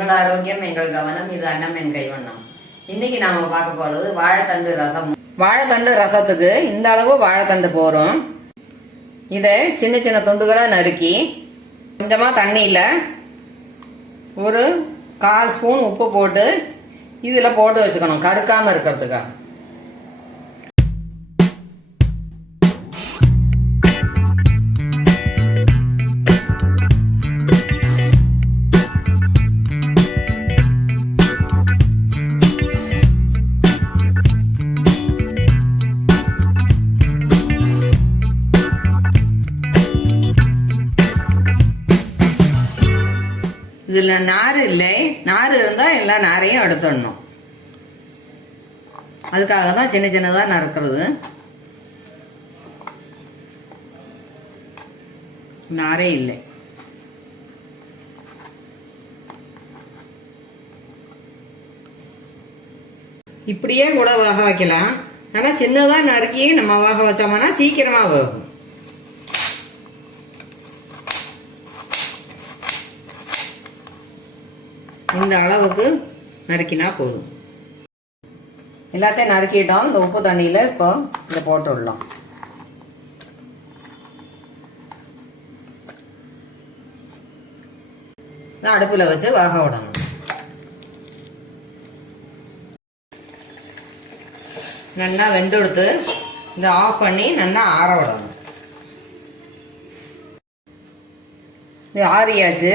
உங்கள் ஆரோக்கியம் எங்கள் கவனம். இது அன்னம் என் கைவண்ணம். இன்னைக்கு நாம பார்க்க போறது வாழைத்தண்டு ரசம். வாழைத்தண்டு ரசத்துக்கு இந்த அளவு வாழைத்தண்டு போறோம். இதை சின்ன சின்ன துண்டுகளா நறுக்கி கொஞ்சமா தண்ணியில ஒரு 1/4 ஸ்பூன் உப்பு போட்டு இதுல போட்டு வச்சுக்கணும், கருக்காம இருக்கிறதுக்காக. இதுல நாறு இல்லை, நாறு இருந்தா எல்லா நாரையும் எடுத்துடணும். அதுக்காக தான் சின்ன சின்னதா நறுக்கிறது. நாரே இல்லை. இப்படியே கூட வேக வைக்கலாம். ஆனா சின்னதா நறுக்கி நம்ம வேக வச்சோம்னா சீக்கிரமா வேகும். இந்த அளவுக்கு நறுக்கினா போதும். எல்லாத்தையும் நறுக்கிட்டோம். இந்த உப்பு தண்ணியில இப்போ இதை போட்டு விடலாம். அடுப்புல வச்சு வேக விடணும். நல்லா வெந்தெடுத்து இதை ஆஃப் பண்ணி நல்லா ஆற விடணும். இது ஆறியாச்சு.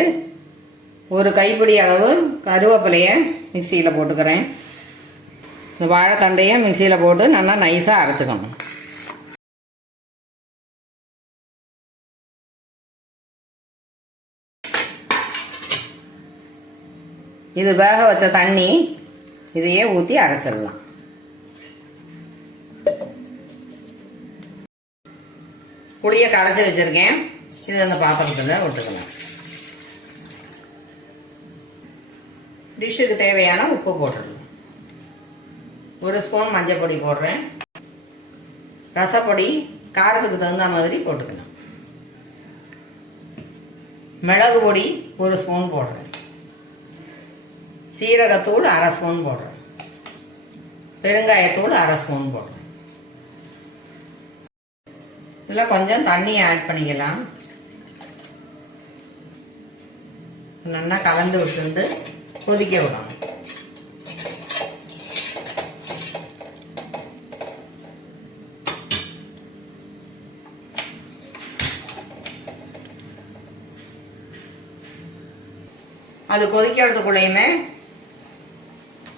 ஒரு கைப்பிடி அளவு கருவேப்பிலைய மிக்சியில போட்டுக்கிறேன். இந்த வாழைத்தண்டைய மிக்சியில போட்டு நல்லா நைஸா அரைச்சுக்கணும். இது வேக வச்ச தண்ணி இதையே ஊற்றி அரைச்சிடலாம். புளியை கரைச்சி வச்சிருக்கேன். இது அந்த பாத்திரத்தில் விட்டுக்கலாம். டிஷ்ஷுக்கு தேவையான உப்பு போட்டுடலாம். 1 ஸ்பூன் மஞ்சள் பொடி போடுறேன். ரசப்பொடி காரத்துக்கு தகுந்த மாதிரி போட்டுக்கலாம். மிளகு பொடி 1 ஸ்பூன் போடுறேன். சீரகத்தூள் 1/2 ஸ்பூன் போடுறேன். பெருங்காயத்தூள் 1/2 ஸ்பூன் போடுறேன். இதில் கொஞ்சம் தண்ணியை ஆட் பண்ணிக்கலாம். நல்லா கலந்து விட்டு கொதிக்க விடணும். அது கொதிக்கிறதுக்குள்ளேயுமே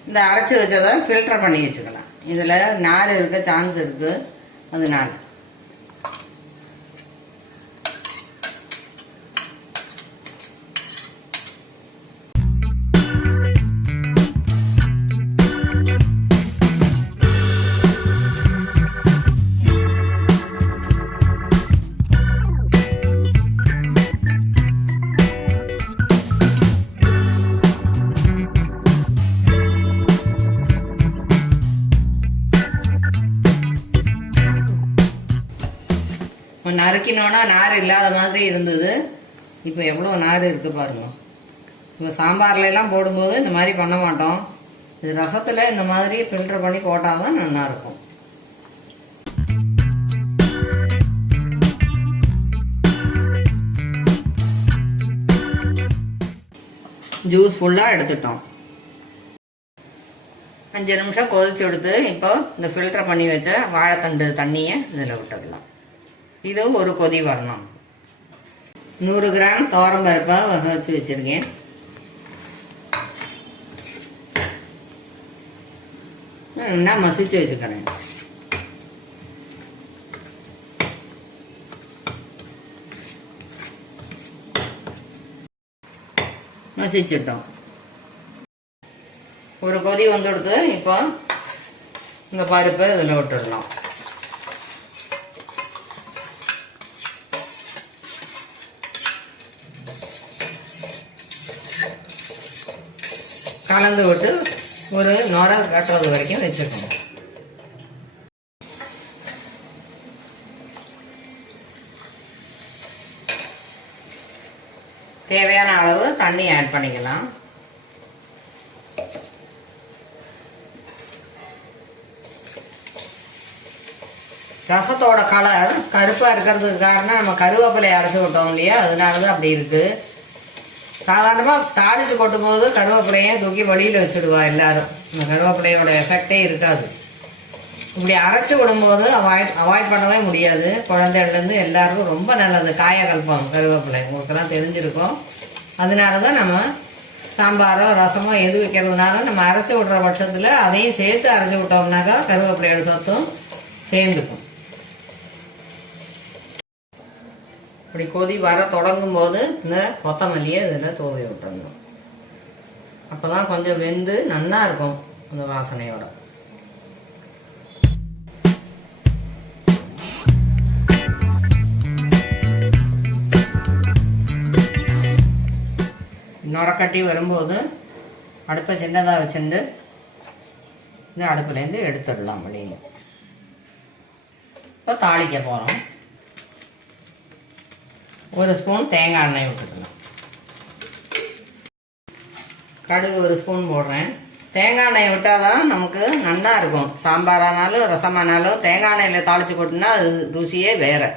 இந்த அரைச்சி வச்சதை ஃபில்டர் பண்ணி வச்சுக்கலாம். இதுல நார் இருக்க சான்ஸ் இருக்கு. அதனால நறுக்கினோன்னா நார் இல்லாத மாதிரி இருந்தது. இப்போ எவ்வளோ நார் இருக்கு பாருங்க. இப்போ சாம்பார்ல எல்லாம் போடும்போது இந்த மாதிரி பண்ண மாட்டோம். இது ரசத்துல இந்த மாதிரி ஃபில்டர் பண்ணி போட்டாதான் நல்லா இருக்கும். ஜூஸ் ஃபுல்லா எடுத்துட்டோம். 5 நிமிஷம் கொதிச்சு எடுத்து இப்போ இந்த ஃபில்டர் பண்ணி வச்ச வாழைத்தண்டு தண்ணியை இதில் விட்டுடலாம். இது ஒரு கொதி வரணும். 100 கிராம் துவரம் பருப்பை வேக வச்சு வச்சிருக்கேன். நல்லா மசிச்சு வச்சுக்கிறேன். மசிச்சிட்டோம். ஒரு கொதி வந்துடுத்து. இப்போ இந்த பருப்பை இதில் விட்டுடலாம். கலந்து விட்டு ஒரு நொரை கட்டுறது வரைக்கும் வச்சுக்கணும். தேவையான அளவு தண்ணி ஆட் பண்ணிக்கலாம். ரசத்தோட கலர் கருப்பாக இருக்கிறதுக்கு காரணம் நம்ம கருவேப்பிலையை அரைச்சி விட்டோம் இல்லையா, அதனால தான் அப்படி இருக்குது. சாதாரணமாக தாளித்து கொட்டும் போது கருவேப்பிலையே தூக்கி வழியில் வச்சுடுவா எல்லாரும். இந்த கருவேப்பிலையோட எஃபெக்டே இருக்காது. இப்படி அரைச்சி விடும்போது அவாய்ட் பண்ணவே முடியாது. குழந்தைகள்லேருந்து எல்லாருக்கும் ரொம்ப நல்லது. காயகல்பம் கருவேப்பிலை உங்களுக்கெல்லாம் தெரிஞ்சிருக்கும். அதனால தான் நம்ம சாம்பாரோ ரசமோ எது வைக்கிறதுனாலும் நம்ம அரைச்சி விடுற பட்சத்தில் அதையும் சேர்த்து அரைச்சி விட்டோம்னாக்கா கருவேப்பிலையோட சத்தும் சேர்ந்துக்கும். இப்படி கொதி வர தொடங்கும் போது இந்த கொத்தமல்லியை இதில் தூவி விட்டுறணும். அப்போ தான் கொஞ்சம் வெந்து நல்லா இருக்கும் அந்த வாசனையோட. நுரக்கட்டி வரும்போது அடுப்பை சின்னதாக வச்சுருந்து இந்த அடுப்புலேருந்து எடுத்துடலாம் வெளியில். இப்போ தாளிக்க போகிறோம். ஒரு ஸ்பூன் தேங்காய் எண்ணெய் விட்டுக்கலாம். கடுகு ஒரு ஸ்பூன் போடுறேன். தேங்காய் எண்ணெய் விட்டால் தான் நமக்கு நல்லா இருக்கும். சாம்பாரானாலும் ரசமானாலும் தேங்காய் எண்ணெயில் தாளித்து போட்டுனா அது ருசியே வேறு.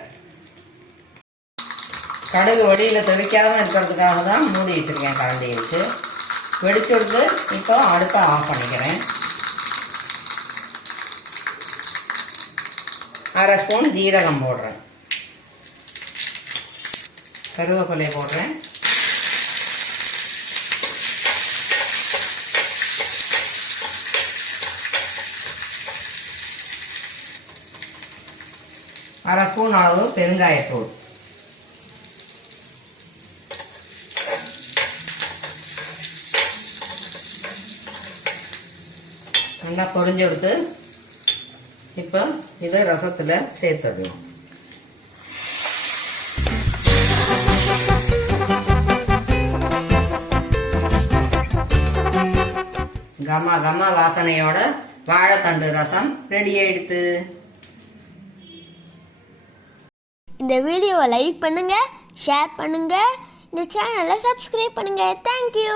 கடுகு வடியில் தெளிக்காமல் இருக்கிறதுக்காக தான் மூடி வச்சுருக்கேன் கரண்டியை வச்சு. வெடிச்சு விட்டு இப்போ அடுப்பை ஆஃப் பண்ணிக்கிறேன். அரை ஸ்பூன் ஜீரகம் போடுறேன். கருவேப்பிலை போடுறேன். அரை ஸ்பூன் அளவு பெருங்காயத்தூள். நல்லா பொரிஞ்சு எடுத்து இப்போ இதை ரசத்தில் சேர்த்துடலாம். கம வாசனையோட வாழைத்தண்டு ரசம் ரெடி ஆயிடுத்து. இந்த வீடியோவை லைக் பண்ணுங்க, ஷேர் பண்ணுங்க, இந்த சேனலை சப்ஸ்கிரைப் பண்ணுங்க. தேங்க்யூ.